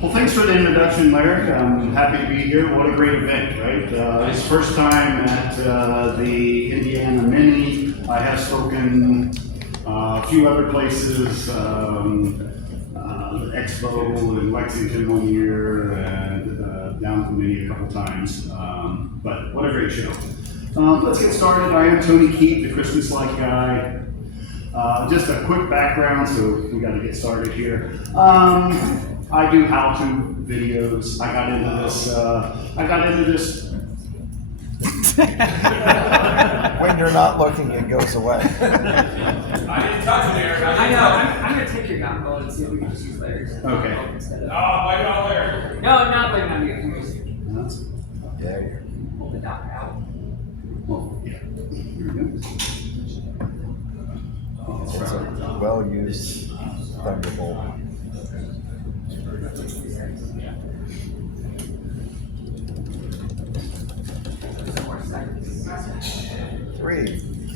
Well, thanks for the introduction, Larry. I'm happy to be here. What a great event, right? It's first time at the Indiana Mini. I have spoken a few other places, Expo in Lexington one year, and down to Mini a couple times. But what a great show. Let's get started. I am Tony Keat, the Christmas light guy. Just a quick background, so we got to get started here. I do how-to videos. I got into this. When you're not looking, it goes away. I didn't touch it, Eric. I know. I'm going to take your gun and see if we can just use Larry's. Okay. Instead of, blame it on Larry. No, I'm not blaming on you. You just Yeah, you're. pull the dot out. Well, yeah. Here we go. It's a well-used Thunderbolt. Three,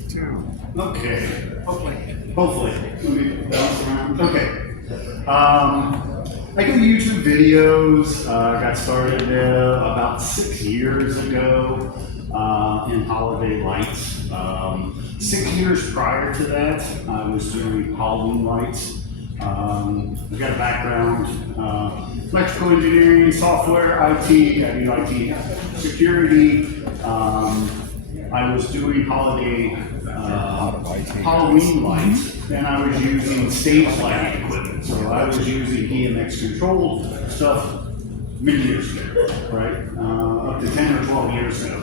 two. Okay. Hopefully. Let me bounce around. Okay. I do YouTube videos. I got started about 6 years ago in holiday lights. 6 years prior to that, I was doing Halloween lights. I've got a background, electrical engineering, software, IT, I do IT security. I was doing holiday Halloween lights, and I was using stage lighting equipment. So I was using DMX control stuff many years ago, right? Up to 10 or 12 years ago.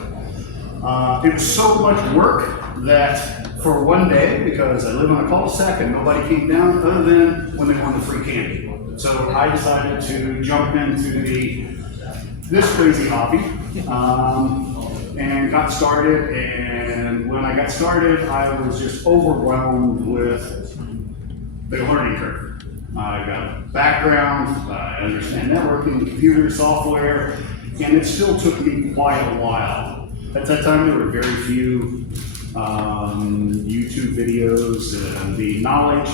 It was so much work that for one day, because I live on a cul-de-sac and nobody came down other than when they wanted free candy. So I decided to jump into this crazy hobby and got started. And when I got started, I was just overwhelmed with the learning curve. I got a background, I understand networking, computer software, and it still took me quite a while. At that time, there were very few YouTube videos, and the knowledge,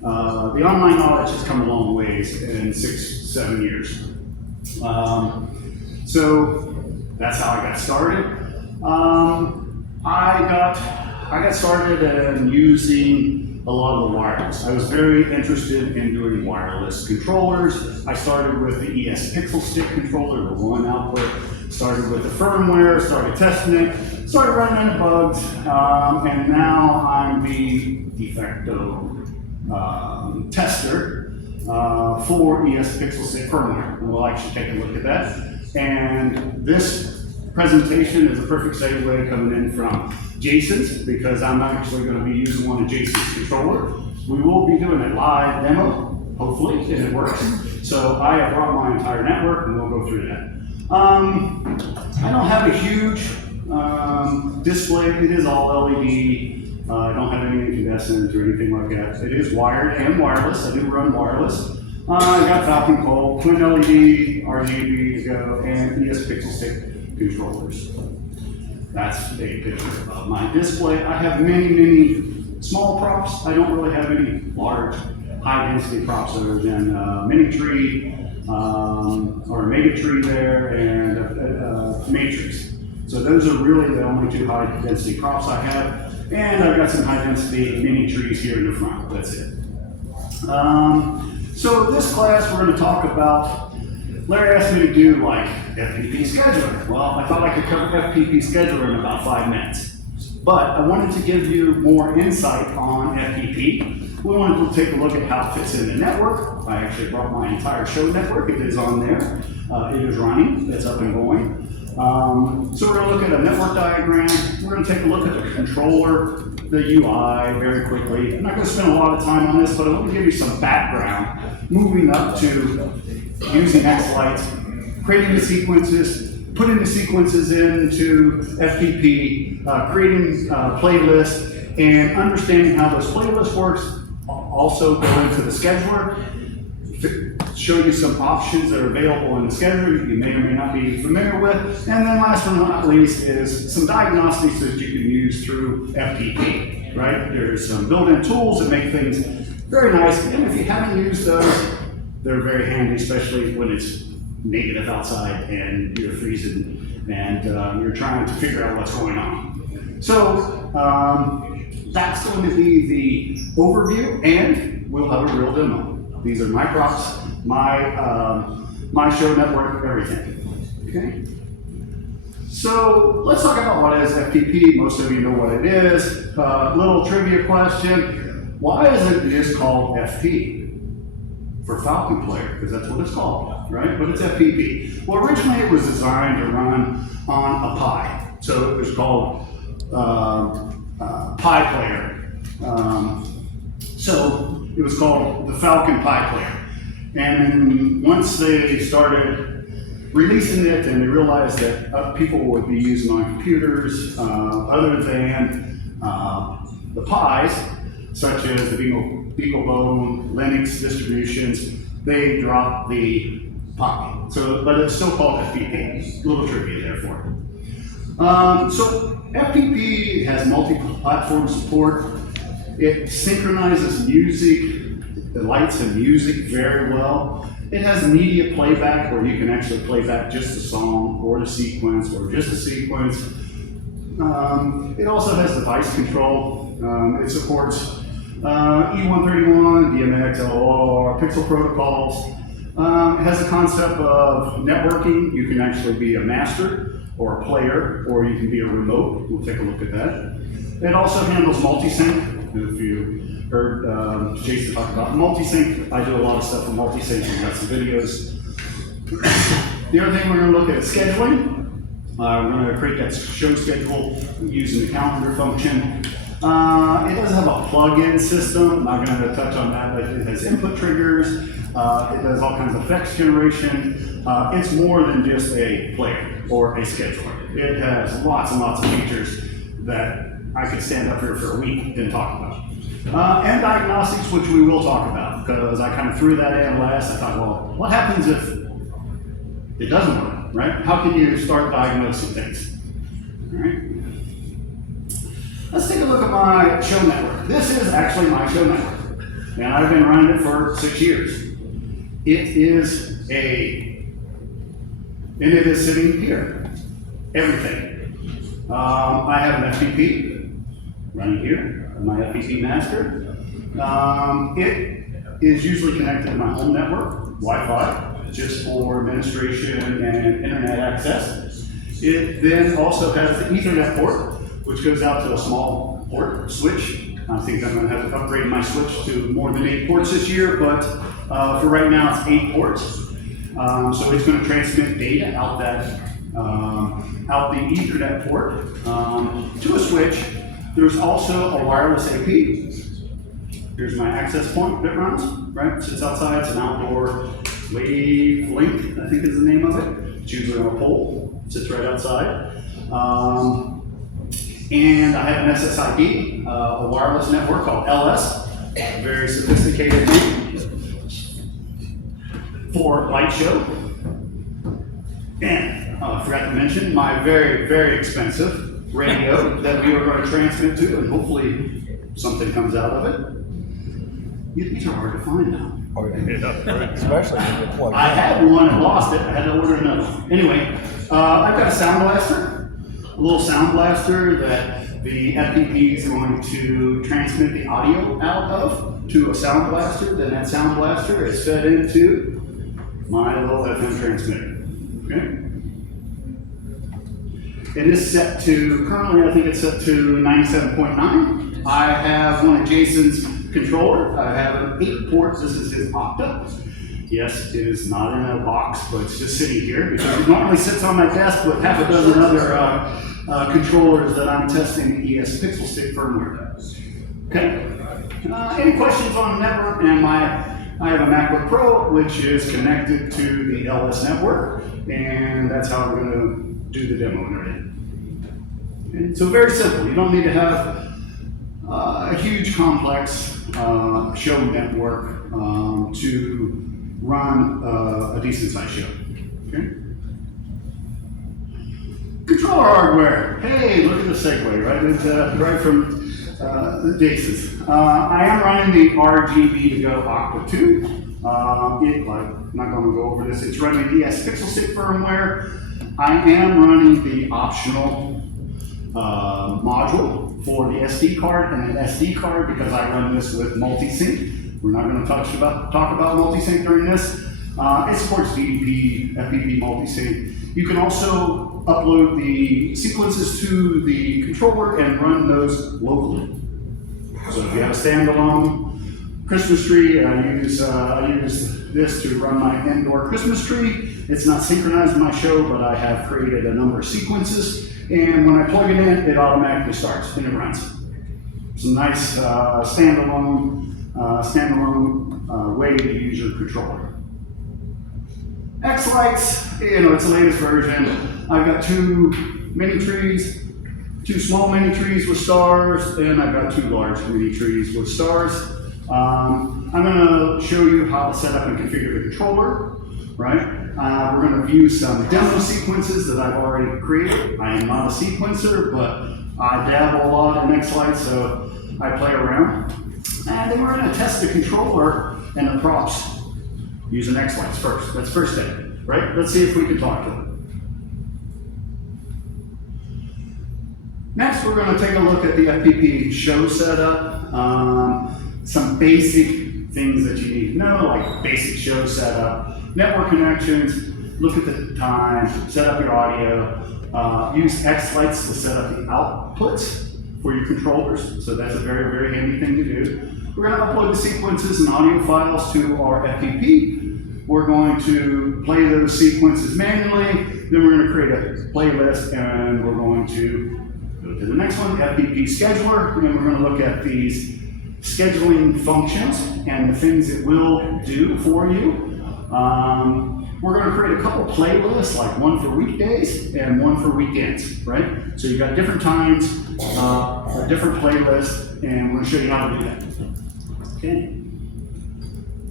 the online knowledge has come a long ways in 6, 7 years. So that's how I got started. I got started in using a lot of the wireless. I was very interested in doing wireless controllers. I started with the ES Pixel Stick controller, the one output. Started with the firmware, started testing it, started running into bugs, and now I'm the de facto tester for ES Pixel Stick firmware. And we'll actually take a look at that. And this presentation is a perfect segue coming in from Jason's, because I'm actually going to be using one of Jason's controller. We will be doing a live demo, hopefully, if it works. So I have brought my entire network, and we'll go through that. I don't have a huge display. It is all LED. I don't have any incandescent or anything like that. It is wired and wireless. I do run wireless. I got Falcon Pole, twin LED, RGB, and ES Pixel Stick controllers. That's a picture of my display. I have many small props. I don't really have any large, high-density props other than mini tree, or a mega tree there, and a matrix. So those are really the only two high density props I have. And I've got some high density mini trees here in the front. That's it. So this class we're going to talk about, Larry asked me to do like FPP scheduler. Well, I thought I could cover FPP scheduler in about 5 minutes. But I wanted to give you more insight on FPP. We wanted to take a look at how it fits in the network. I actually brought my entire show network. It is on there. It is running. It's up and going. So we're going to look at a network diagram. We're going to take a look at the controller, the UI very quickly. I'm not going to spend a lot of time on this, but I want to give you some background moving up to using X-Lights, creating the sequences, putting the sequences into FPP, creating playlists, and understanding how those playlists works. Also go into the scheduler, show you some options that are available in the scheduler you may or may not be familiar with. And then last but not least is some diagnostics that you can use through FPP, right? There's some built-in tools that make things very nice. And if you haven't used those they're very handy, especially when it's negative outside and you're freezing and you're trying to figure out what's going on. So that's going to be the overview, and we'll have a real demo. These are my props, my show network, everything. Okay. So let's talk about what is FPP. Most of you know what it is. Little trivia question: why is it just called FP? For Falcon Player, because that's what it's called, right? But it's FPP. Well, originally it was designed to run on a Pi, so it was called Pi Player. So it was called the Falcon Pi Player. And then once they started releasing it, and they realized that people would be using on computers other than the Pis, such as the BeagleBone, Linux distributions, they dropped the Pi. So, but it's still called FPP. A little trivia there for it. So FPP has multi-platform support. It synchronizes music, the lights and music very well. It has media playback where you can actually play back just a song or a sequence or just a sequence. It also has device control. It supports E131, DMX, LR, pixel protocols. It has a concept of networking. You can actually be a master or a player, or you can be a remote. We'll take a look at that. It also handles multisync. If you heard Jason talk about multisync, I do a lot of stuff with multisync. We've got some videos. The other thing we're going to look at is scheduling. We're going to create that show schedule using the calendar function. It does have a plug-in system. I'm not going to touch on that, but it has input triggers. It does all kinds of effects generation. It's more than just a player or a scheduler. It has lots and lots of features that I could stand up here for a week and talk about. And diagnostics, which we will talk about, because I kind of threw that in last. I thought, well, what happens if it doesn't work, right? How can you start diagnosing things? All right. Let's take a look at my show network. This is actually my show network, and I've been running it for 6 years. It is sitting here. Everything. I have an FPP running here, my FPP master. It is usually connected to my home network, Wi-Fi, just for administration and internet access. It then also has the Ethernet port, which goes out to a small port switch. I think I'm going to have to upgrade my switch to more than 8 ports this year, but for right now it's 8 ports. So it's going to transmit data out out the Ethernet port to a switch. There's also a wireless AP. Here's my access point that runs, right? Sits outside. It's an outdoor wave link, I think is the name of it. It's usually on a pole. Sits right outside. And I have an SSID, a wireless network called LS, a very sophisticated name for light show. And I forgot to mention my very, very expensive radio that we are going to transmit to, and hopefully something comes out of it. These are hard to find now. Oh, yeah. Especially when you're plugged in. I had one and lost it. I had to order another one. Anyway, I've got a sound blaster, a little sound blaster that the FPP is going to transmit the audio out of to a sound blaster. Then that sound blaster is fed into my little FM transmitter. Okay. It is set to, currently I think it's set to 97.9. I have one of Jason's controller. I have an 8-port, this is his Octa. Yes, it is not in a box, but it's just sitting here because it normally sits on my desk with half a dozen other controllers that I'm testing the ES Pixel Stick firmware. Okay. Any questions on the network? And I have a MacBook Pro, which is connected to the LS network, and that's how we're going to do the demo and everything. Okay. So very simple. You don't need to have a huge complex show network to run a decent sized show. Okay. Controller hardware. Hey, look at the segue, right? It's right from Jason's. I am running the RGB to go Octa 2. I'm not going to go over this. It's running ES Pixel Stick firmware. I am running the optional module for the SD card and an SD card because I run this with multi-sync. We're not going to talk about multi-sync during this. It supports DDP, FPP multi-sync. You can also upload the sequences to the controller and run those locally. So if you have a standalone Christmas tree, I use this to run my indoor Christmas tree. It's not synchronized with my show, but I have created a number of sequences. And when I plug it in, it automatically starts and it runs. It's a nice standalone way to use your controller. X-Lights, it's the latest version. I've got two mini trees, two small mini trees with stars, and I've got two large mini trees with stars. I'm going to show you how to set up and configure the controller, right? We're going to view some demo sequences that I've already created. I am not a sequencer, but I dabble a lot in X-Lights, so I play around. And then we're going to test the controller and the props using X-Lights first. That's first thing, right? Let's see if we can talk to them. Next, we're going to take a look at the FPP show setup. Some basic things that you need to know, like basic show setup, network connections, look at the time, set up your audio, use X-Lights to set up the outputs for your controllers. So that's a very, very handy thing to do. We're going to upload the sequences and audio files to our FPP. We're going to play those sequences manually. Then we're going to create a playlist and we're going to go to the next one, FPP scheduler. And then we're going to look at these scheduling functions and the things it will do for you. We're going to create a couple playlists, like one for weekdays and one for weekends, right? So you've got different times, a different playlist, and we're going to show you how to do that. Okay.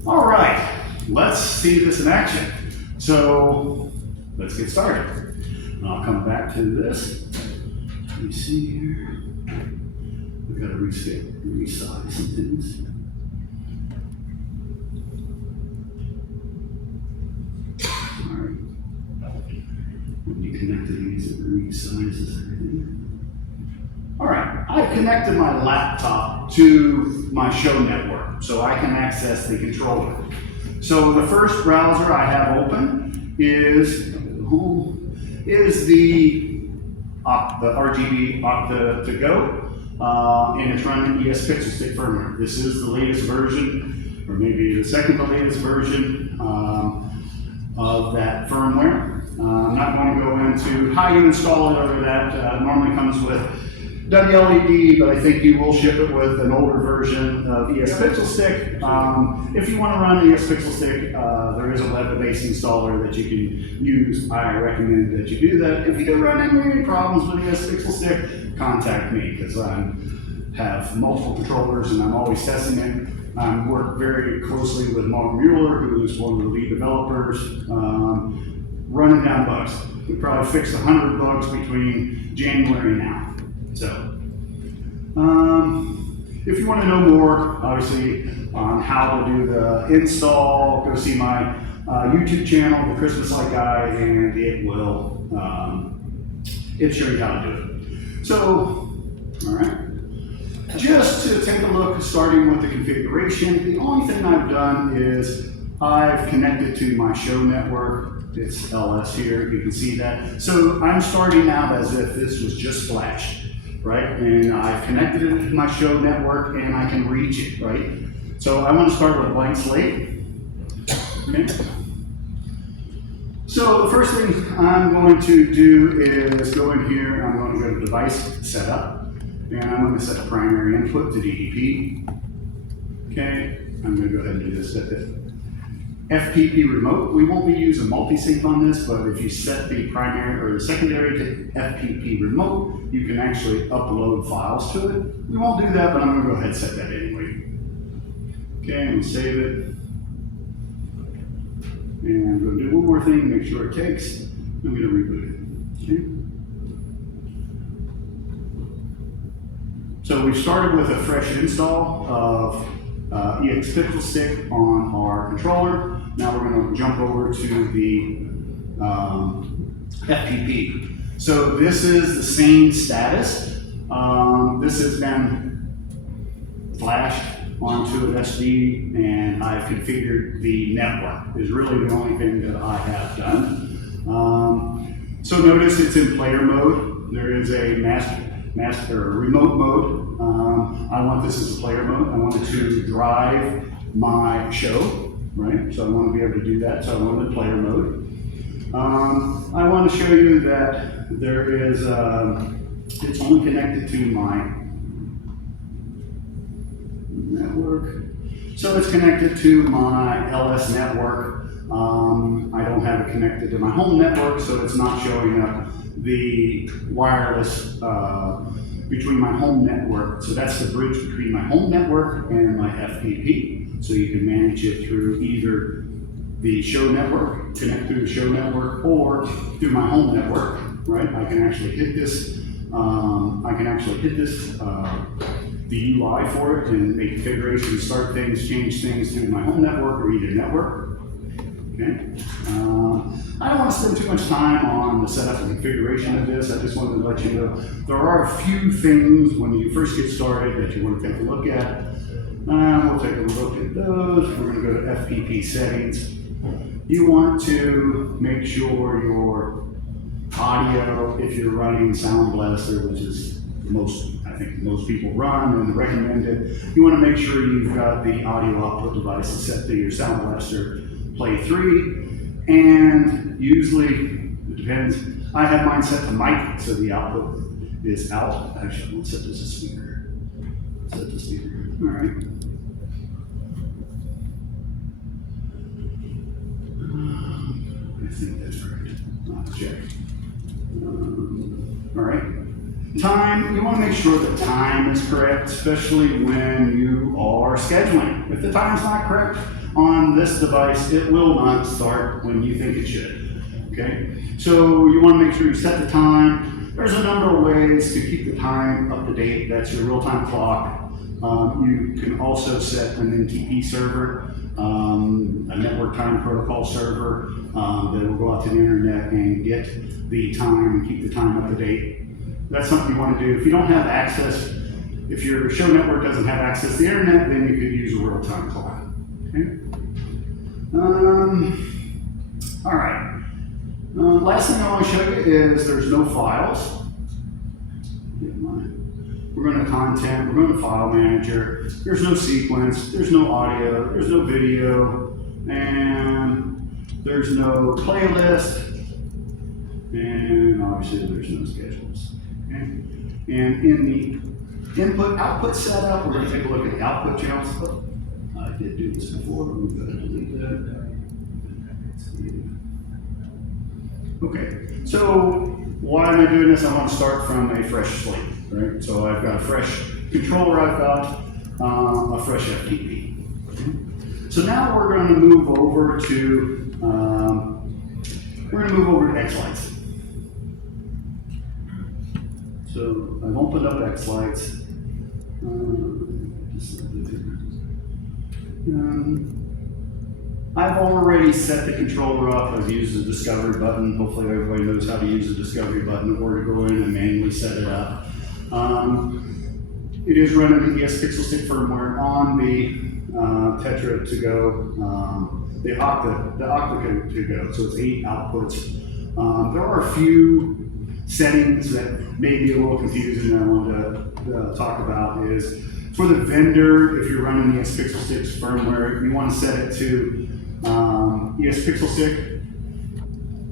All right, let's see this in action. So let's get started. I'll come back to this. Let me see here. We've got to resize some things. All right. When you connect to these, it resizes everything. All right, I've connected my laptop to my show network so I can access the controller. So the first browser I have open is the RGB Octa2Go, and it's running ES Pixel Stick firmware. This is the latest version, or maybe the second to latest version of that firmware. I'm not going to go into how you install it over that. It normally comes with WLED, but I think you will ship it with an older version of ES Pixel Stick. If you want to run ES Pixel Stick, there is a web-based installer that you can use. I recommend that you do that. If you do run into any problems with ES Pixel Stick, contact me because I have multiple controllers and I'm always testing it. I work very closely with Mark Mueller, who's one of the lead developers, running down bugs. We probably fixed 100 bugs between January and now. So, if you want to know more, obviously, on how to do the install, go see my YouTube channel, The Christmas Light Guy, and it'll show you how to do it. So, all right. Just to take a look, starting with the configuration, the only thing I've done is I've connected to my show network. It's LS here, you can see that. So I'm starting out as if this was just Flash. Right? And I've connected it to my show network and I can reach it, right? So I want to start with a blank slate. Okay. So the first thing I'm going to do is go in here and I'm going to go to device setup and I'm going to set the primary input to DDP. Okay, I'm going to go ahead and do this. Set the FPP remote. We won't be using multi-sync on this, but if you set the primary or the secondary to FPP remote, you can actually upload files to it. We won't do that, but I'm going to go ahead and set that anyway. Okay, I'm going to save it. And I'm going to do one more thing, make sure it takes. I'm going to reboot it. Okay. So we started with a fresh install of EX pixel stick on our controller. Now we're going to jump over to the FPP. So this is the same status. This has been flashed onto an SD, and I've configured the network. Is really the only thing that I have done. So notice it's in player mode. There is a remote mode. I want this as a player mode. I want it to drive my show, right? So I want to be able to do that. So I want it in player mode. I want to show you that there is, it's only connected to my network. So it's connected to my LS network. I don't have it connected to my home network, so it's not showing up the wireless between my home network. So that's the bridge between my home network and my FPP. So you can manage it through either the show network, connect through the show network, or through my home network, right? I can actually hit this, the UI for it, and make configurations, start things, change things through my home network or either network. Okay. I don't want to spend too much time on the setup and configuration of this. I just wanted to let you know there are a few things when you first get started that you want to take a look at. We'll take a look at those. We're going to go to FPP settings. You want to make sure your audio, if you're running Sound Blaster, which is I think most people run and recommended, you want to make sure you've got the audio output device set to your Sound Blaster Play 3, and usually, it depends, I have mine set to mic, so the output is out. Actually, I'm going to set this as speaker. Set to speaker. All right. I think that's right. I'll check. All right. Time, you want to make sure the time is correct, especially when you are scheduling. If the time's not correct on this device, it will not start when you think it should. Okay? So you want to make sure you set the time. There's a number of ways to keep the time up to date. That's your real-time clock. You can also set an NTP server, a network time protocol server that will go out to the internet and get the time and keep the time up to date. That's something you want to do. If you don't have access, if your show network doesn't have access to the internet, then you could use a real-time clock. Okay? All right. Last thing I want to show you is there's no files. We're going to content, we're going to file manager. There's no sequence, there's no audio, there's no video, and there's no playlist, and obviously there's no schedules. Okay? And in the input-output setup, we're going to take a look at the output channels. Oh, I did do this before, we're going to delete that. Okay, so why am I doing this? I want to start from a fresh slate, right? So I've got a fresh controller, I've got a fresh FPP. So now we're going to move over to X-Lights. So I've opened up X-Lights. I've already set the controller up. I've used the discovery button. Hopefully everybody knows how to use the discovery button or to go in and manually set it up. It is running the ES Pixel Stick firmware on the Tetra to go, the Octa to go. So it's 8 outputs. There are a few settings that may be a little confusing that I want to talk about. Is for the vendor, if you're running the ES Pixel Stick's firmware, you want to set it to ES Pixel Stick.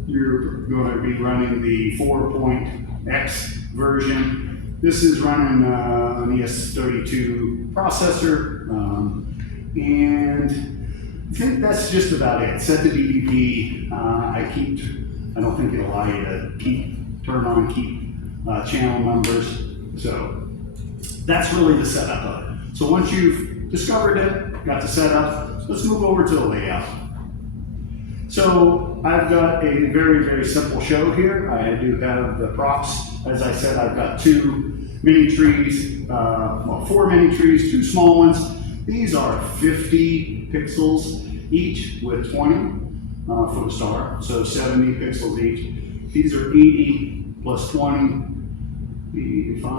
You're going to be running the 4.x version. This is running an ES32 processor, and I think that's just about it. Set the DDP. I don't think it'll allow you to turn on, keep channel numbers. So that's really the setup of it. So once you've discovered it, got the setup, let's move over to the layout. So I've got a very, very simple show here. I do have the props. As I said, I've got 2 mini trees, 4 mini trees, 2 small ones. These are 50 pixels each with 20 for the star, so 70 pixels each. These are 80 plus 20, 85.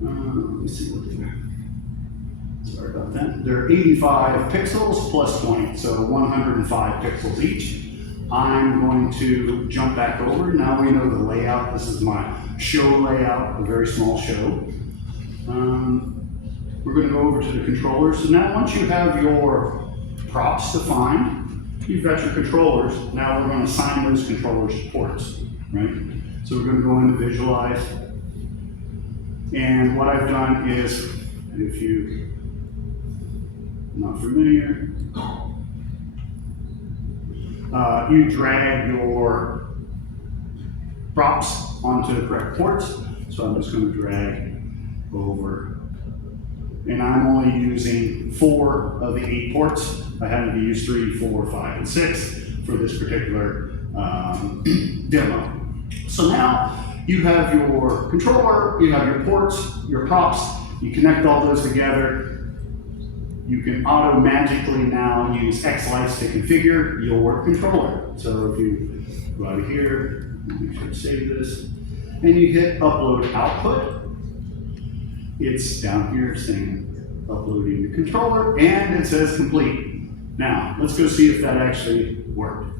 Let me see what they're. Sorry about that. They're 85 pixels plus 20, so 105 pixels each. I'm going to jump back over. Now we know the layout. This is my show layout, a very small show. We're going to go over to the controllers. So now once you have your props defined, you've got your controllers. Now we're going to assign those controllers to ports, right? So we're going to go into visualize. And what I've done is, if you're not familiar, you drag your props onto the correct ports. So I'm just going to drag over. And I'm only using 4 of the 8 ports. I had to use 3, 4, 5, and 6 for this particular demo. So now you have your controller, you have your ports, your props, you connect all those together. You can auto-magically now use X-Lights to configure your controller. So if you go out of here, make sure to save this, and you hit upload output, it's down here saying uploading the controller, and it says complete. Now, let's go see if that actually worked.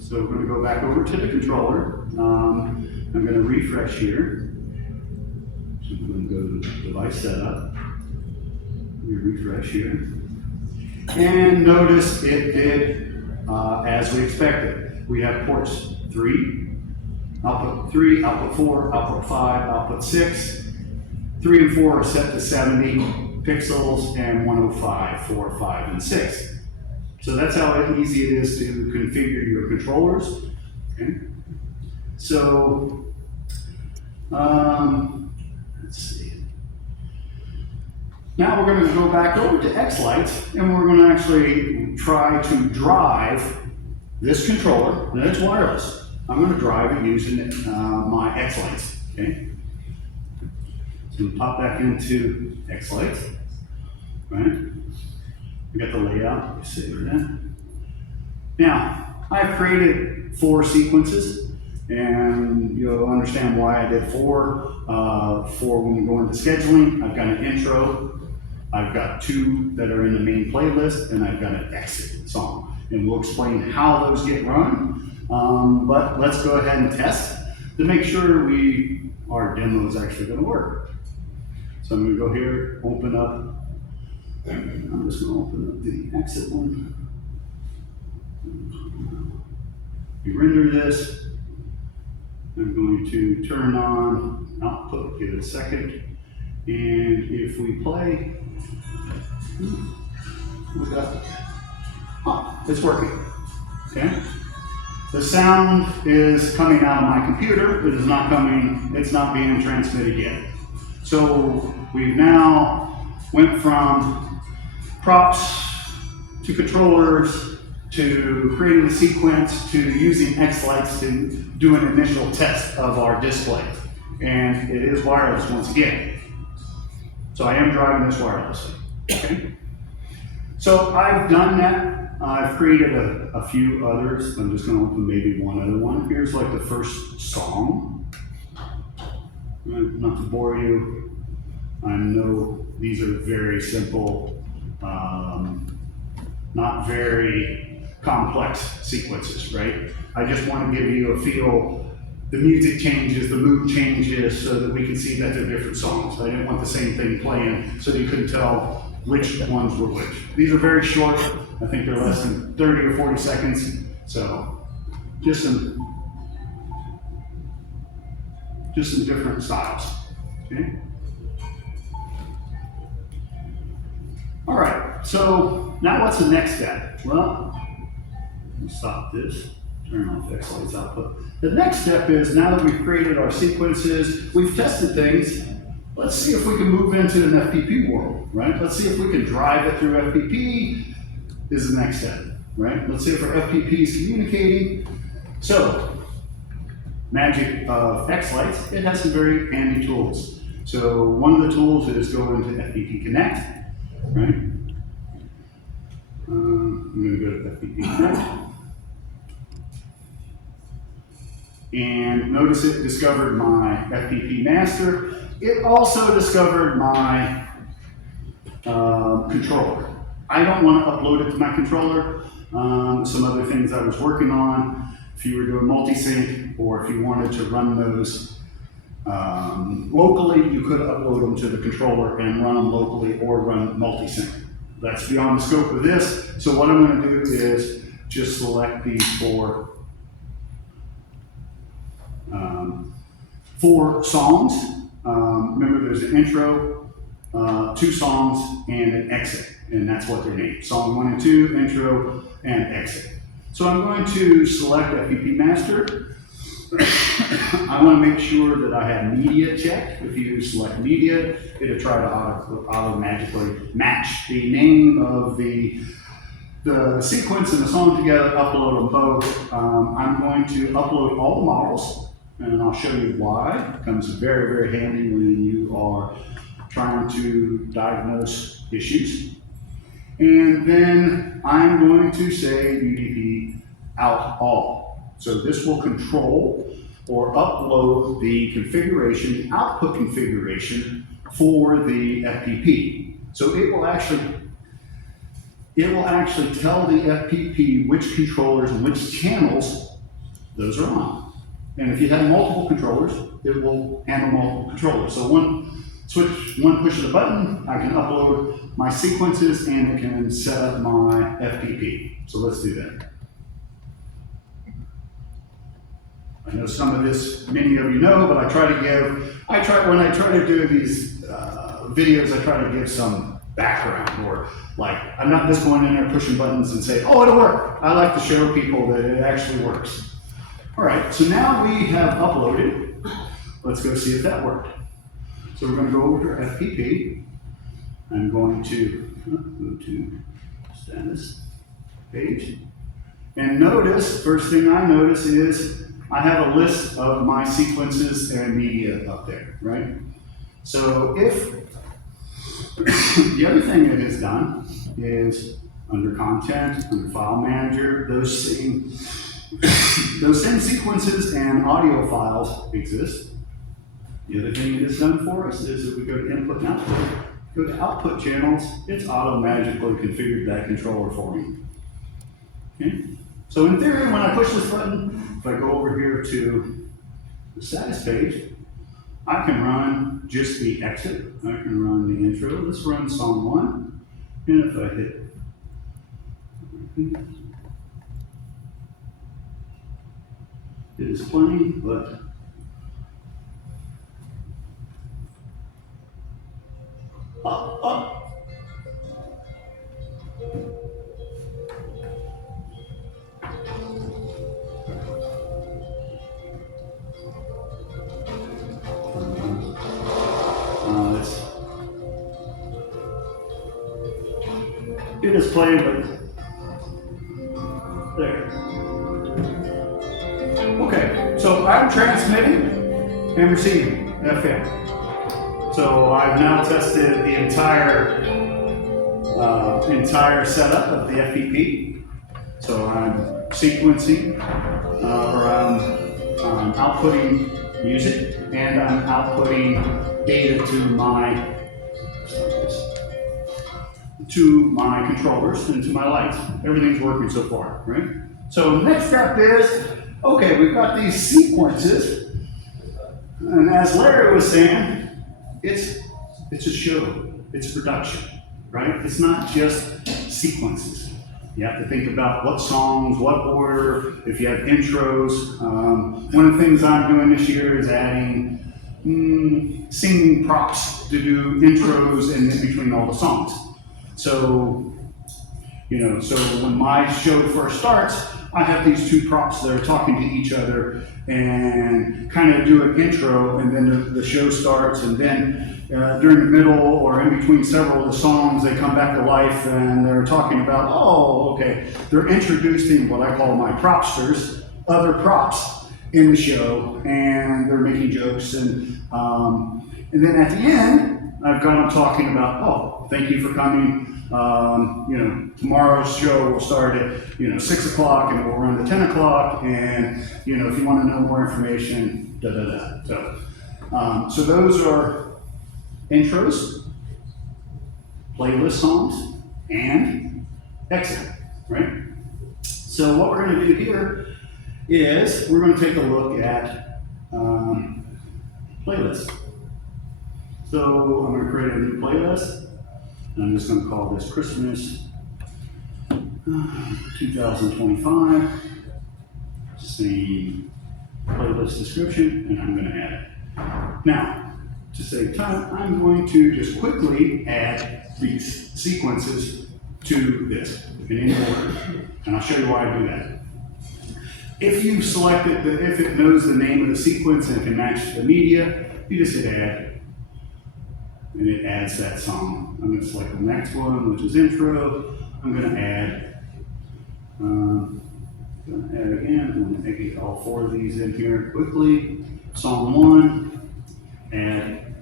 So we're going to go back over to the controller. I'm going to refresh here. So I'm going to go to device setup. We refresh here. And notice it did as we expected. We have ports 3, output 3, output 4, output 5, output 6. 3 and 4 are set to 70 pixels and 105 for 5 and 6. So that's how easy it is to configure your controllers. Okay. So let's see. Now we're going to go back over to X-Lights, and we're going to actually try to drive this controller, and it's wireless. I'm going to drive it using my X-Lights. Okay. So we pop back into X-Lights, right? We got the layout, you see that. Now, I've created 4 sequences, and you'll understand why I did 4. For when we go into scheduling, I've got an intro, I've got 2 that are in the main playlist, and I've got an exit song. And we'll explain how those get run, but let's go ahead and test to make sure our demo is actually going to work. So I'm going to go here, open up. I'm just going to open up the exit one. We render this. I'm going to turn on output, give it a second. And if we play, it's working. Okay. The sound is coming out of my computer. It is not coming, it's not being transmitted yet. So we've now went from props to controllers to creating a sequence to using X-Lights to do an initial test of our display. And it is wireless once again. So I am driving this wirelessly. Okay. So I've done that. I've created a few others. I'm just going to open maybe one other one. Here's like the first song. Not to bore you, I know these are very simple, not very complex sequences, right? I just want to give you a feel. The music changes, the mood changes, so that we can see that they're different songs. I didn't want the same thing playing so that you couldn't tell which ones were which. These are very short. I think they're less than 30 or 40 seconds. So just some different styles. Okay. All right. So now what's the next step? Well, let me stop this. Turn off X-Lights output. The next step is, now that we've created our sequences, we've tested things, let's see if we can move into an FPP world, right? Let's see if we can drive it through FPP is the next step, right? Let's see if our FPP is communicating. So, magic of X-Lights, it has some very handy tools. So one of the tools is go into FPP Connect. right? I'm going to go to FPP. And notice it discovered my FPP master. It also discovered my controller. I don't want to upload it to my controller. Some other things I was working on, if you were doing multi-sync or if you wanted to run those locally, you could upload them to the controller and run them locally or run multi-sync. That's beyond the scope of this. So what I'm going to do is just select these four songs. Remember, there's an intro, 2 songs, and an exit, and that's what they're named. Song 1 and 2, intro, and exit. So I'm going to select FPP Master. I want to make sure that I have media checked. If you select media, it'll try to automatically match the name of the sequence and the song together, upload them both. I'm going to upload all the models, and I'll show you why. It comes very, very handy when you are trying to diagnose issues. And then I'm going to say UDP out all. So this will control or upload the configuration, the output configuration for the FPP. So it will actually tell the FPP which controllers and which channels those are on. And if you have multiple controllers, it will handle multiple controllers. So one push of the button, I can upload my sequences and it can set up my FPP. So let's do that. I know some of this, many of you know, but when I try to do these videos, I try to give some background, or like, I'm not just going in there pushing buttons and say, oh, it'll work. I like to show people that it actually works. All right, so now we have uploaded. Let's go see if that worked. So we're going to go over to FPP. I'm going to go to status page. And notice, first thing I notice is I have a list of my sequences and media up there, right? So if the other thing it has done is under content, under file manager, those same sequences and audio files exist. The other thing it has done for us is if we go to input and output, go to output channels, it's auto-magically configured that controller for me. Okay? So in theory, when I push this button, if I go over here to the status page, I can run just the exit. I can run the intro. Let's run song 1. And if I hit it is playing, but up. It is playing, but there. Okay, so I'm transmitting and receiving FM. So I've now tested the entire setup of the FPP. So I'm sequencing, or I'm outputting music, and I'm outputting data to my controllers and to my lights. Everything's working so far, right? So next step is, okay, we've got these sequences, and as Larry was saying, it's a show, it's production, right? It's not just sequences. You have to think about what songs, what order, if you have intros. One of the things I'm doing this year is adding singing props to do intros and in between all the songs. So, so when my show first starts, I have these 2 props that are talking to each other and kind of do an intro, and then the show starts, and then during the middle or in between several of the songs, they come back to life and they're talking about, oh, okay, they're introducing what I call my propsters, other props in the show, and they're making jokes, and then at the end, I've got them talking about, oh, thank you for coming. Tomorrow's show will start at 6 o'clock and it will run to 10 o'clock. And if you want to know more information, So those are intros, playlist songs, and exit, right? So what we're going to do here is we're going to take a look at playlists. So I'm going to create a new playlist. I'm just going to call this Christmas 2025. Same playlist description, and I'm going to add it. Now, to save time, I'm going to just quickly add these sequences to this in any order, and I'll show you why I do that. If you selected if it knows the name of the sequence and can match the media, you just hit add. And it adds that song. I'm going to select the next one, which is intro. I'm going to add. Again. I'm going to get all 4 of these in here quickly. Song 1, add,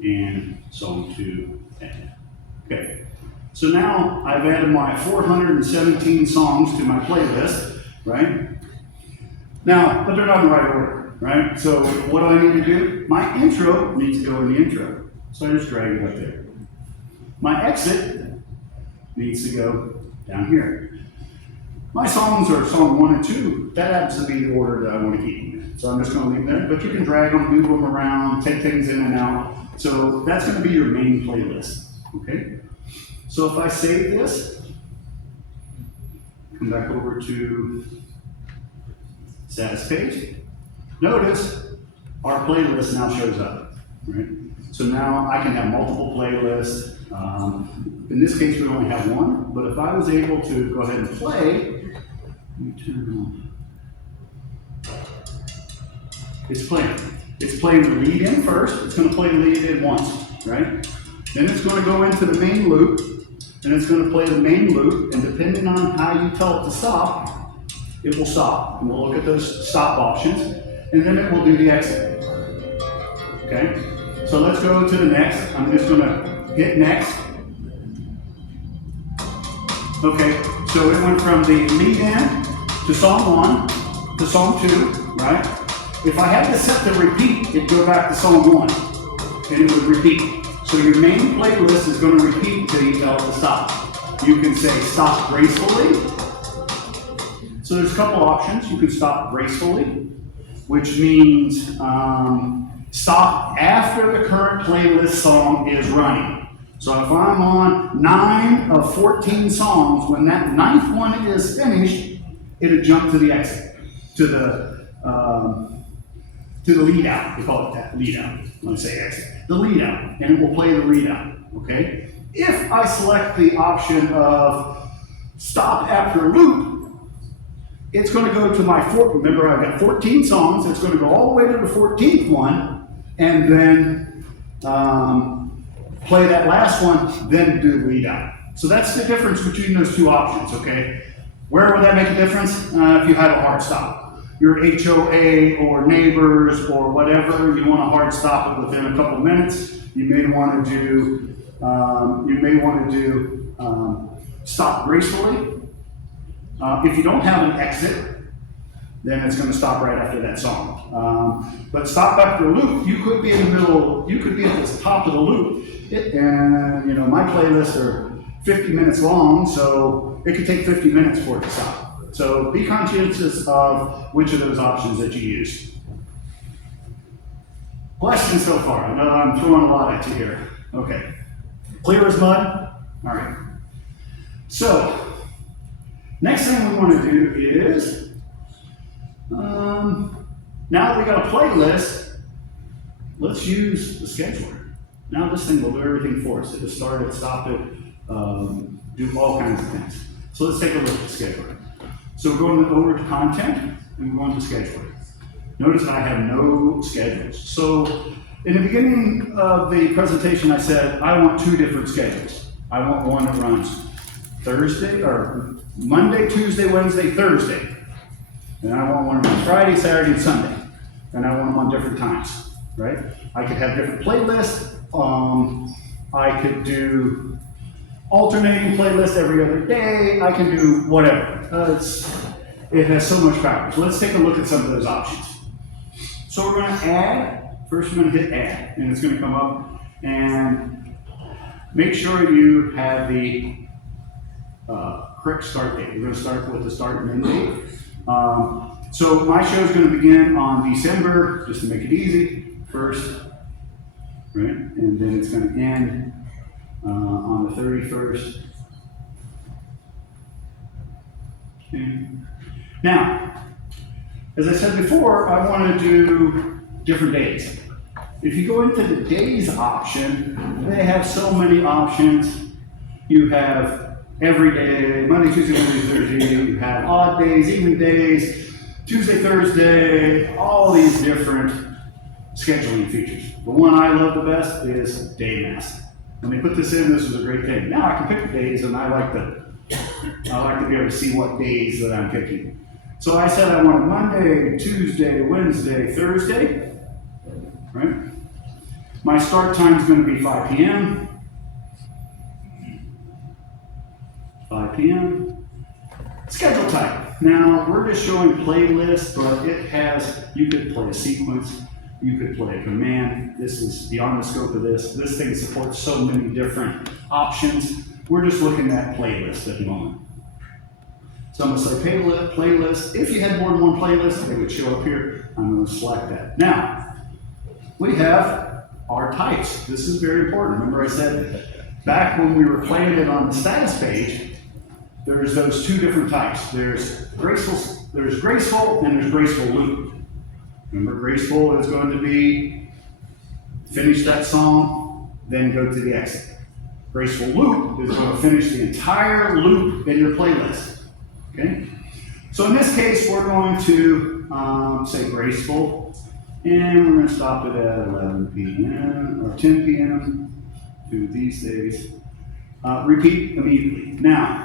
and song 2, add. Okay. So now I've added my 417 songs to my playlist, right? Now, but they're not in the right order, right? So what do I need to do? My intro needs to go in the intro. So I just drag it up there. My exit needs to go down here. My songs are song 1 and 2. That happens to be the order that I want to keep them in. So I'm just going to leave them there. But you can drag them, move them around, take things in and out. So that's going to be your main playlist. Okay? So if I save this, come back over to status page, notice our playlist now shows up. Right? So now I can have multiple playlists. In this case, we only have one, but if I was able to go ahead and play, let me turn on. It's playing. It's playing the lead in first. It's going to play the lead in once, right? Then it's going to go into the main loop, and it's going to play the main loop, and depending on how you tell it to stop, it will stop. And we'll look at those stop options, and then it will do the exit. Okay? So let's go to the next. I'm just going to hit next. Okay, so it went from the lead in to song 1 to song 2, right? If I had to set the repeat, it'd go back to song 1 and it would repeat. So your main playlist is going to repeat until you tell it to stop. You can say stop gracefully. So there's a couple options. You can stop gracefully, which means stop after the current playlist song is running. So if I'm on 9 of 14 songs, when that 9th one is finished, it'll jump to the exit, to the lead out. We call it that, lead out. When I say exit, the lead out, and it will play the lead out. Okay. If I select the option of stop after loop, it's going to go to my remember I've got 14 songs. It's going to go all the way to the 14th one, and then play that last one, then do the lead out. So that's the difference between those two options, okay? Where would that make a difference? If you have a hard stop. Your HOA or neighbors or whatever, you want a hard stop it within a couple minutes. You may want to do, stop gracefully. If you don't have an exit, then it's going to stop right after that song. But stop after a loop, you could be in the middle, you could be at the top of the loop. And my playlists are 50 minutes long, so it could take 50 minutes for it to stop. So be conscientious of which of those options that you use. Questions so far? I know I'm throwing a lot at you here. Okay. Clear as mud? All right. So, next thing we want to do is, now that we got a playlist, let's use the scheduler. Now this thing will do everything for us. It'll start it, stop it, do all kinds of things. So let's take a look at the scheduler. So we're going over to content, and we're going to scheduler. Notice I have no schedules. So in the beginning of the presentation, I said I want 2 different schedules. I want one that runs Thursday, or Monday, Tuesday, Wednesday, Thursday. And I want one that runs Friday, Saturday, and Sunday. And I want them on different times, right? I could have different playlists. I could do alternating playlist every other day. I can do whatever. It has so much power. So let's take a look at some of those options. So we're going to add. First, we're going to hit add, and it's going to come up. And make sure you have the correct start date. We're going to start with the start and end date. So my show is going to begin on December, just to make it easy, 1st, right? And then it's going to end on the 31st. Okay. Now, as I said before, I want to do different days. If you go into the days option, they have so many options. You have every day, Monday, Tuesday, Wednesday, Thursday. You have odd days, even days, Tuesday, Thursday, all these different scheduling features. The one I love the best is day master. When they put this in, this was a great thing. Now I can pick the days, and I like to be able to see what days that I'm picking. So I said I wanted Monday, Tuesday, Wednesday, Thursday, right? My start time is going to be 5 p.m. 5 p.m. Schedule type. Now, we're just showing playlist, but it has, you could play a sequence, you could play a command. This is beyond the scope of this. This thing supports so many different options. We're just looking at playlist at the moment. So I'm going to say playlist. If you had more than one playlist, they would show up here. I'm going to select that. Now, we have our types. This is very important. Remember I said back when we were playing it on the status page, there's those two different types. There's graceful, and there's graceful loop. Remember, graceful is going to be finish that song, then go to the exit. Graceful loop is going to finish the entire loop in your playlist. Okay? So in this case, we're going to say graceful, and we're going to stop it at 11 p.m. or 10 p.m. to these days. Repeat immediately. Now,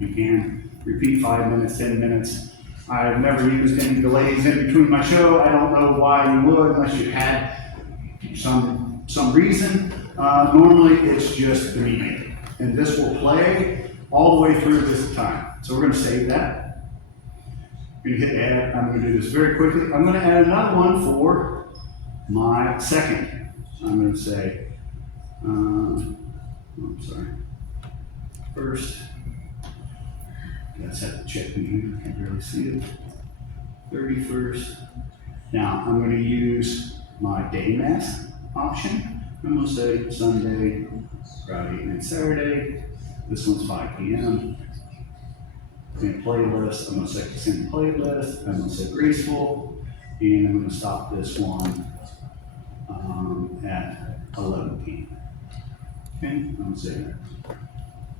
you can repeat 5 minutes, 10 minutes. I've never used any delays in between my show. I don't know why you would unless you had some reason. Normally it's just immediate. And this will play all the way through this time. So we're going to save that. We're going to hit add. I'm going to do this very quickly. I'm going to add another one for my second. I'm going to say, first. Let's have to check in here. I can barely see it. 31st. Now I'm going to use my day mask option. I'm going to say Sunday, Friday, and Saturday. This one's 5 p.m. In playlist, I'm going to say send playlist. I'm going to say graceful, and I'm going to stop this one at 11 p.m. Okay, I'm going to say that.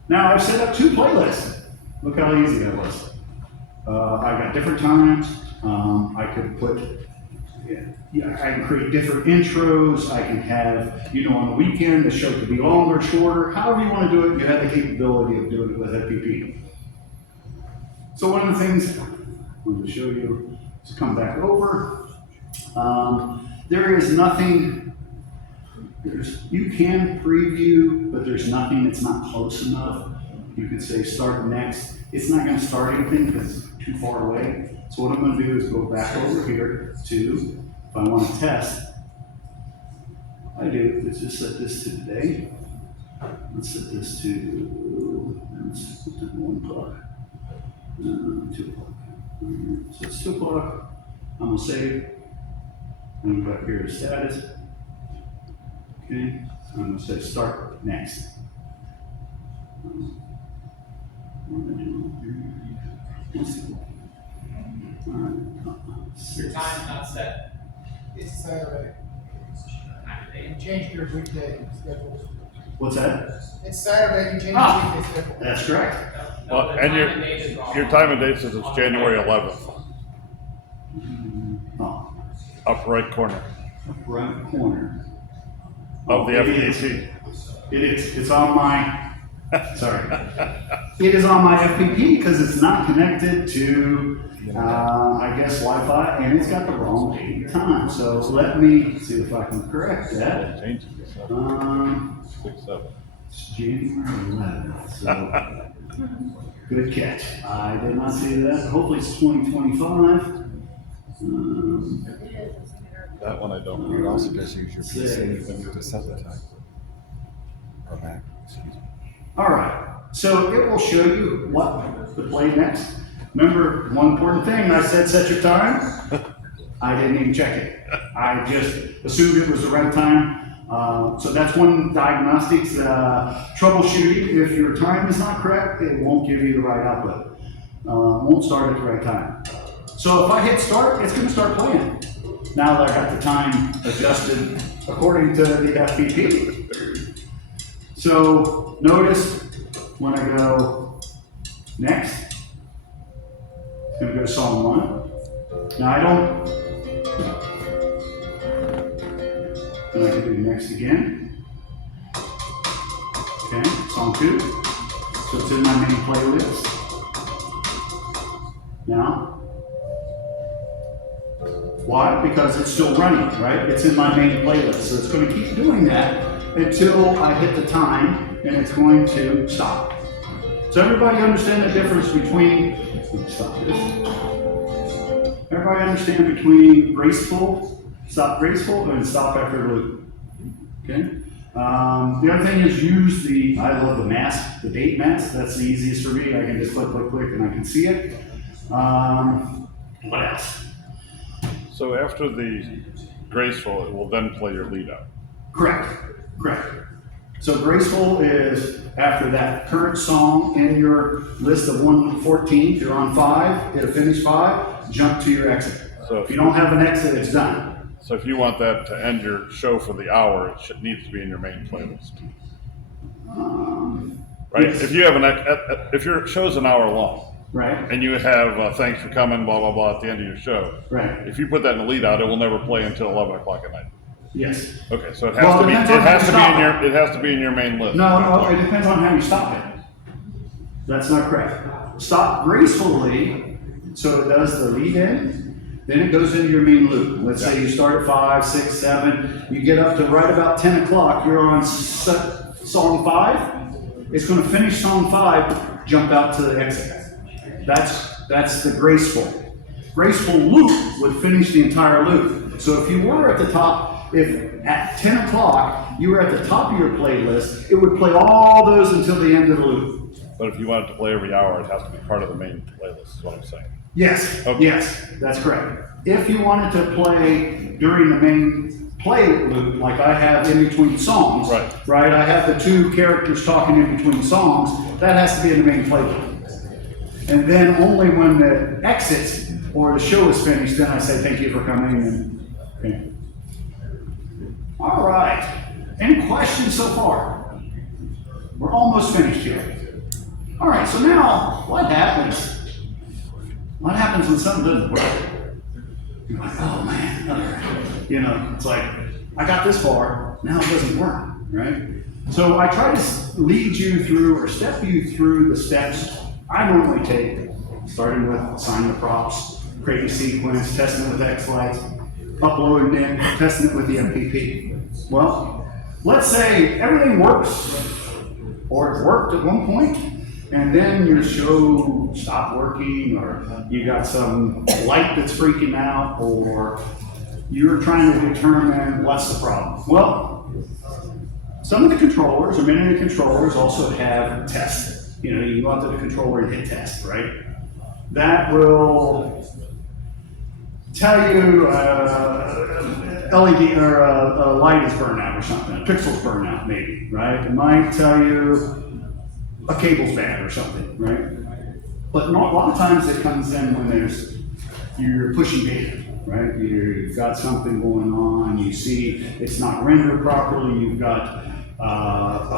Now I've set up 2 playlists. Look how easy that was. I got different times. I could put, I can create different intros. I can have, on the weekend, the show could be longer, shorter. However you want to do it, you have the capability of doing it with FPP. So one of the things I'm going to show you to come back over, there is nothing, you can preview, but there's nothing that's not close enough. You could say start next. It's not going to start anything because it's too far away. So what I'm going to do is go back over here to, if I want to test, I do is just set this to today. Let's set this to, let's put that 1 o'clock, 2 o'clock. So it's 2 o'clock. I'm going to save. I'm going to go back here to status. Okay. I'm going to say start next. Your time's not set. It's Saturday. You changed your weekday schedule. What's that? It's Saturday, you changed your weekday schedule. That's correct. Well, the and time and date is wrong. your time and date says it's January 11th, Oh, upper right corner right corner. of the It is. FPP. It is. It's on my, sorry. It is on my FPP because it's not connected to I guess Wi-Fi, and it's got the wrong date and time. So let me see if I can correct that. Change it to 7, Um, 6, 7. it's January 11th, so good catch. I did not see that. Hopefully it's 2025. That one I don't. You would also just use your Six. PC to set the time. Or Mac, excuse me. All right, so it will show you what to play next. Remember, one important thing, I said set your time. I didn't even check it. I just assumed it was the right time. So that's one diagnostics, troubleshooting. If your time is not correct, it won't give you the right output. Won't start at the right time. So if I hit start, it's gonna start playing. Now that I got the time adjusted according to the FPP. So notice when I go next, it's gonna go to song 1. Now I don't, then I can do next again. Okay, song 2. So it's in my main playlist. Now, why? Because it's still running, right? It's in my main playlist. So it's going to keep doing that until I hit the time and it's going to stop. So everybody understand the difference between, stop this. Everybody understand between graceful, and stop after a loop. Okay? The other thing is use I love the mask, the date mask. That's the easiest for me. I can just click, and I can see it. What else? So after the graceful, it will then play your lead out. Correct. So graceful is after that current song in your list of 114. If you're on 5, it'll finish 5, jump to your exit. So If you don't have an exit, it's done. So if you want that to end your show for the hour, it needs to be in your main playlist. Right? Yes. If you have if your show's an hour long, Right. and you have thanks for coming, blah, blah, blah at the end of your show. Right. If you put that in the lead out, it will never play until 11 o'clock at night. Yes. Okay, so it has Well, to be, it depends on how you stop it has to be in your main list. No, it depends on how you stop it. That's not correct. Stop gracefully, so it does the lead in, then it goes into your main loop. Let's say you start at 5, 6, 7, you get up to right about 10 o'clock, you're on song 5, it's gonna finish song 5, jump out to the exit. That's the graceful. Graceful loop would finish the entire loop. So if you were at the top, if at 10 o'clock you were at the top of your playlist, it would play all those until the end of the loop. But if you want it to play every hour, it has to be part of the main playlist, is what I'm saying. Yes, Okay. yes, that's correct. If you wanted to play during the main play loop, like I have in between songs, right? I have the 2 characters talking in between songs, that has to be in the main play loop. And then only when the exits or the show is finished, then I say thank you for coming. And okay. All right. Any questions so far? We're almost finished here. All right. So now, what happens? What happens when something doesn't work? You're like, oh man, you know, it's like I got this far, now it doesn't work, right? So I try to lead you through or step you through the steps I normally take, starting with assigning the props, creating a sequence, testing it with X-Lights, uploading it, testing it with the FPP. Well, let's say everything works, or it worked at one point, and then your show stopped working, or you got some light that's freaking out, or you're trying to determine what's the problem. Well, some of the controllers, or many of the controllers, also have tests. You know, you go out to the controller and hit test, right? That will tell you LED or a light is burned out or something, a pixel's burned out maybe, right? It might tell you a cable's bad or something, right? But a lot of times it comes in when you're pushing data, right? You've got something going on, you see it's not rendered properly, you've got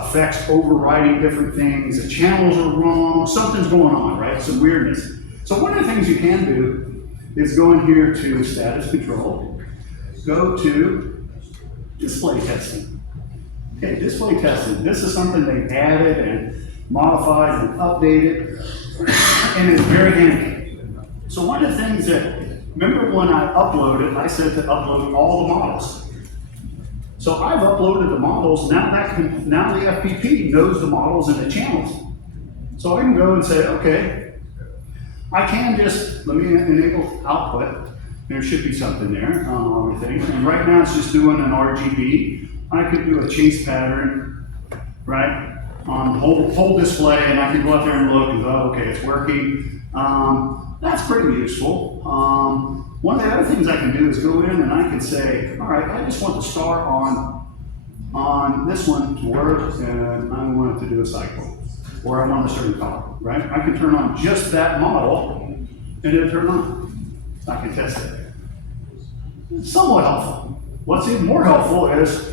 effects overriding different things, the channels are wrong, something's going on, right? Some weirdness. So one of the things you can do is go in here to status control, go to display testing. Okay, display testing. This is something they added and modified and updated, and it's very handy. So one of the things that, remember when I uploaded, I said to upload all the models. So I've uploaded the models, now the FPP knows the models and the channels. So I can go and say, okay, I can just, let me enable output. There should be something there on everything. And right now it's just doing an RGB. I could do a chase pattern, right, on whole display, and I can go out there and look and go, okay, it's working. That's pretty useful. One of the other things I can do is go in and I can say, all right, I just want the star on this one to work, and I want it to do a cycle, or I want a certain color, right? I can turn on just that model, and it'll turn on. I can test it. It's somewhat helpful. What's even more helpful is,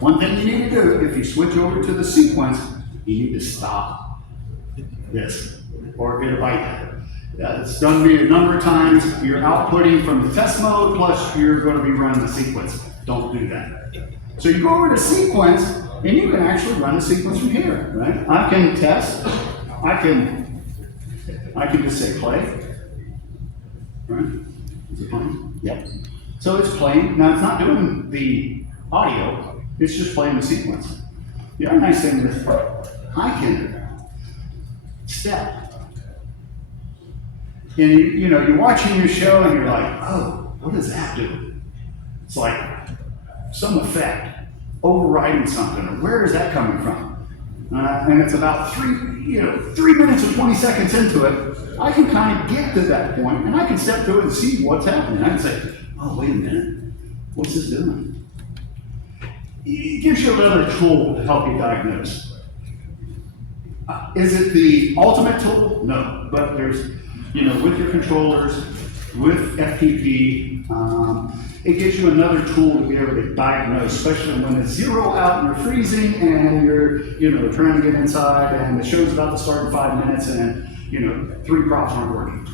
one thing you need to do, if you switch over to the sequence, you need to stop this, or it'll bite that. It's done me a number of times. You're outputting from the test mode, plus you're going to be running the sequence. Don't do that. So you go over to sequence, and you can actually run a sequence from here, right? I can test. I can just say play. Right? Is it playing? Yep. So it's playing. Now it's not doing the audio. It's just playing the sequence. The other nice thing is I can step. And you're watching your show and you're like, oh, what does that do? It's like some effect overriding something. Or where is that coming from? And it's about 3 minutes and 20 seconds into it. I can kind of get to that point and I can step through it and see what's happening. I can say, oh, wait a minute, what's this doing? It gives you another tool to help you diagnose. Is it the ultimate tool? No, but there's, with your controllers, with FPP, it gives you another tool to be able to diagnose, especially when it's zero out and you're freezing and you're, trying to get inside and the show's about to start in 5 minutes and, 3 props aren't working.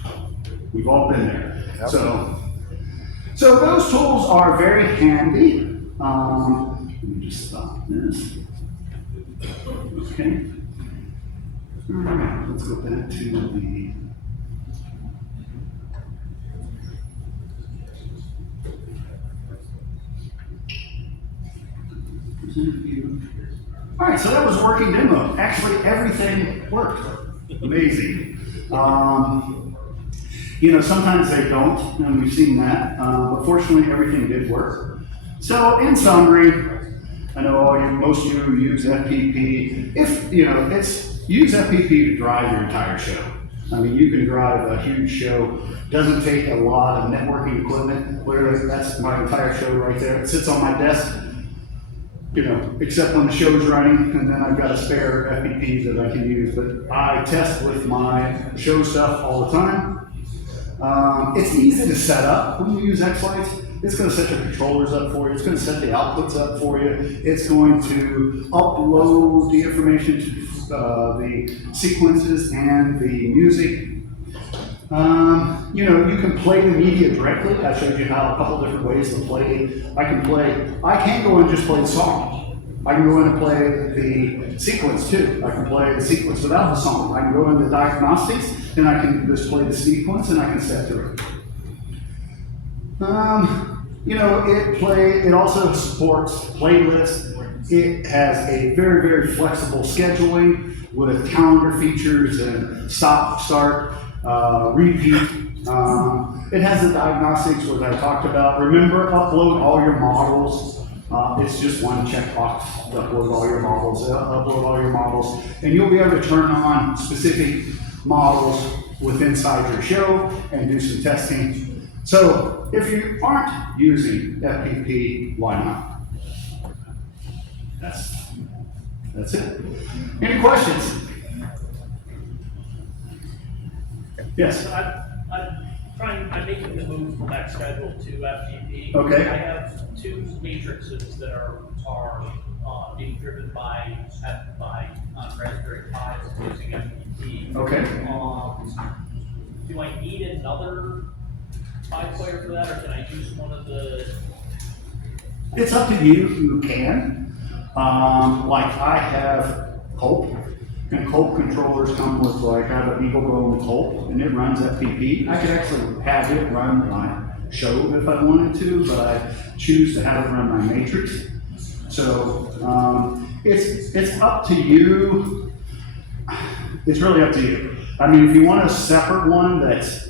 We've all been there. Yep. So those tools are very handy. Let me just stop this. Okay. All right, let's go back to the. All right, so that was a working demo. Actually, everything worked. Amazing. Sometimes they don't, and we've seen that. But fortunately, everything did work. So, in summary, I know most of you use FPP. Use FPP to drive your entire show. I mean, you can drive a huge show. Doesn't take a lot of networking equipment. Literally, that's my entire show right there. It sits on my desk. Except when the show's running, and then I've got a spare FPP that I can use. But I test with my show stuff all the time. It's easy to set up when you use X-Lights. It's going to set your controllers up for you. It's going to set the outputs up for you. It's going to upload the information to the sequences and the music. You can play the media directly. I showed you how a couple different ways to play. I can go and just play the song. I can go in and play the sequence too. I can play the sequence without the song. I can go into diagnostics and I can just play the sequence and I can step through it. It also supports playlists. It has a very, very flexible scheduling with calendar features and stop, start, repeat. It has the diagnostics, which I talked about. Remember, upload all your models. It's just one checkbox. Upload all your models, and you'll be able to turn on specific models inside your show and do some testing. So if you aren't using FPP, why not? That's it. Any questions? Yes. I'm making the move from that schedule to FPP. Okay. I have 2 matrices that are being driven by Raspberry Pis using FPP. Okay. Do I need another 5-player for that, or can I use one of the? It's up to you. You can. Like I have Hope, And Colt controllers come with, like, I have an Eagle Go Colt, and it runs FPP. I could actually have it run my show if I wanted to, but I choose to have it run my matrix. So it's up to you. It's really up to you. I mean, if you want a separate one that's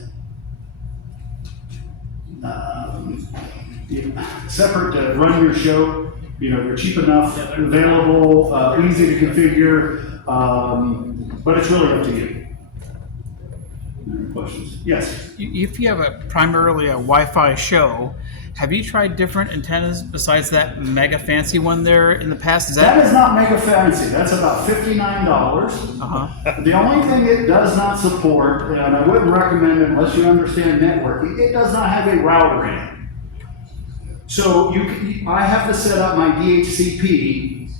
separate to run your show, you know, they're cheap enough, available, easy to configure, but it's really up to you. Any questions? Yes. If you have primarily a Wi-Fi show, have you tried different antennas besides that mega fancy one there in the past? That is not mega fancy. That's about $59. Uh-huh. The only thing it does not support, and I wouldn't recommend it unless you understand networking, it does not have a router in it. So I have to set up my DHCP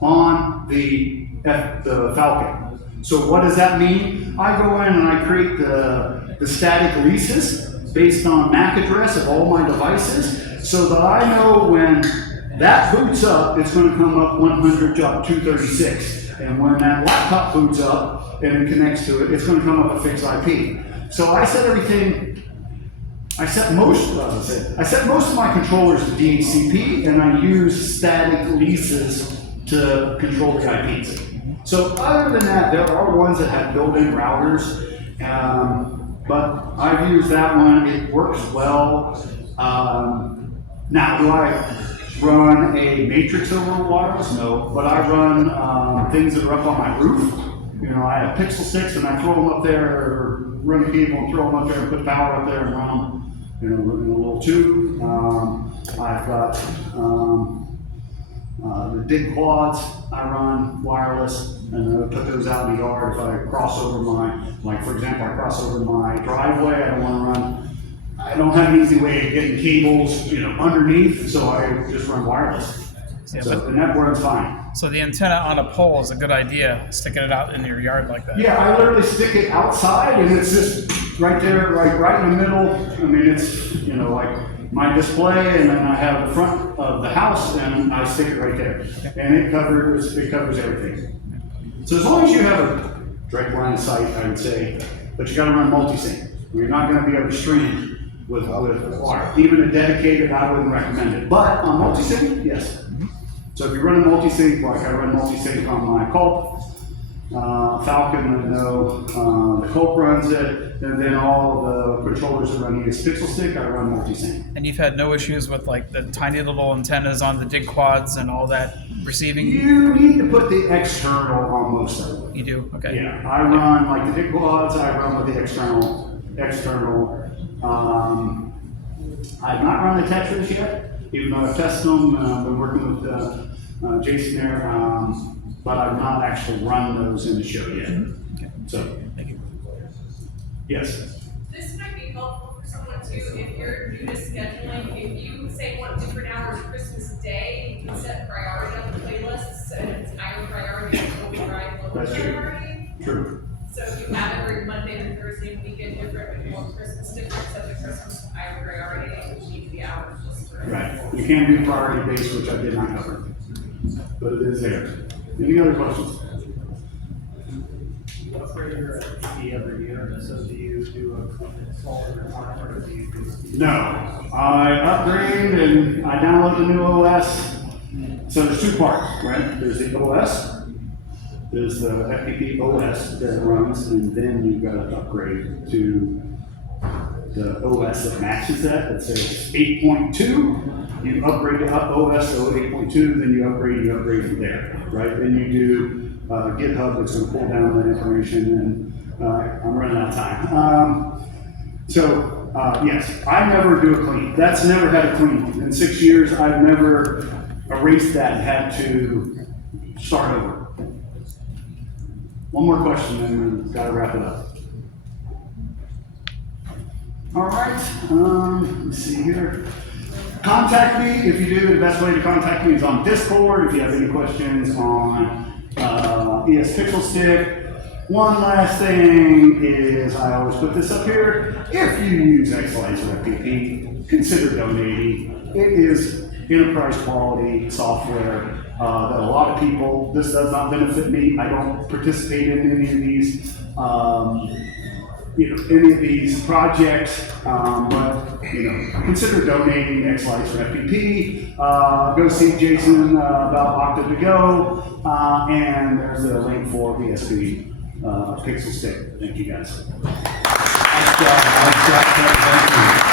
on the Falcon. So what does that mean? I go in and I create the static leases based on MAC address of all my devices, so that I know when that boots up, it's going to come up 100.236. And when that laptop boots up and it connects to it, it's going to come up a fixed IP. So I set everything, I set most of my controllers to DHCP, and I use static leases to control the IPs. So other than that, there are ones that have built-in routers, but I've used that one. It works well. Now, do I run a matrix over wireless? No, but I run things that are up on my roof. You know, I have pixel sticks and I throw them up there, or run a cable and throw them up there and put power up there and run them, you know, in a little tube. I've got the dig quads I run wireless, and I put those out in the yard. If I cross over like for example, I cross over my driveway, I don't have an easy way of getting cables, you know, underneath, so I just run wireless. Yeah, And that works fine. So the antenna on a pole is a good idea, sticking it out in your yard like that. Yeah, I literally stick it outside, and it's just right there, like right in the middle. I mean, it's, you know, like my display, and then I have the front of the house, and I stick it right there. And it covers everything. So as long as you have a direct line of sight, I would say, but you gotta run multi-sync. You're not gonna be able to stream with wire. Even a dedicated, I wouldn't recommend it. But on multi-sync, yes. So if you run a multi-sync, like I run multi-sync on my Colt, Falcon, I know the Colt runs it, and then all the controllers that run ES Pixel Stick, I run multi-sync. And you've had no issues with like the tiny little antennas on the dig quads and all that receiving? You need to put the external on most of them. You do? Okay. Yeah, I run like the dig quads, I run with the external. I've not run the Tetras yet, even though I've tested them. I've been working with Jason there, but I've not actually run those in the show yet. Okay. So, Thank you. yes. This might be helpful for someone too, if you're new to scheduling, if you say want different hours Christmas Day, you can set priority on the playlists, and it's higher priority, override lower That's true. priority. True. So if you have every Monday and Thursday and weekend different, and you want Christmas different, set the Christmas higher priority, which needs the hours just for. Right. You can do priority based, which I did not cover, but it is there. Any other questions? You upgrade your FPP every year, so do you do a small time, or do you do? No. I upgrade and I download the new OS. So there's two parts, right? There's the OS. There's the FPP OS that runs, and then you've got to upgrade to the OS that matches that says 8.2. You upgrade to OS to 8.2, then you upgrade from there, right? Then you do GitHub that's going to pull down that information, and I'm running out of time. Yes, I never do a clean. That's never had a clean. In 6 years, I've never erased that and had to start over. One more question, and we've got to wrap it up. All right, let's see here. Contact me if you do. The best way to contact me is on Discord. If you have any questions on ES Pixel Stick. One last thing is, I always put this up here. If you use X-Lights or FPP, consider donating. It is enterprise quality software. that a lot of people, this does not benefit me. I don't participate in any of these, any of these projects, but, consider donating X lights for FPP. Go see Jason about Octa to go, and there's a link for ESP Pixel Stick. Thank you guys. Nice job, thank you.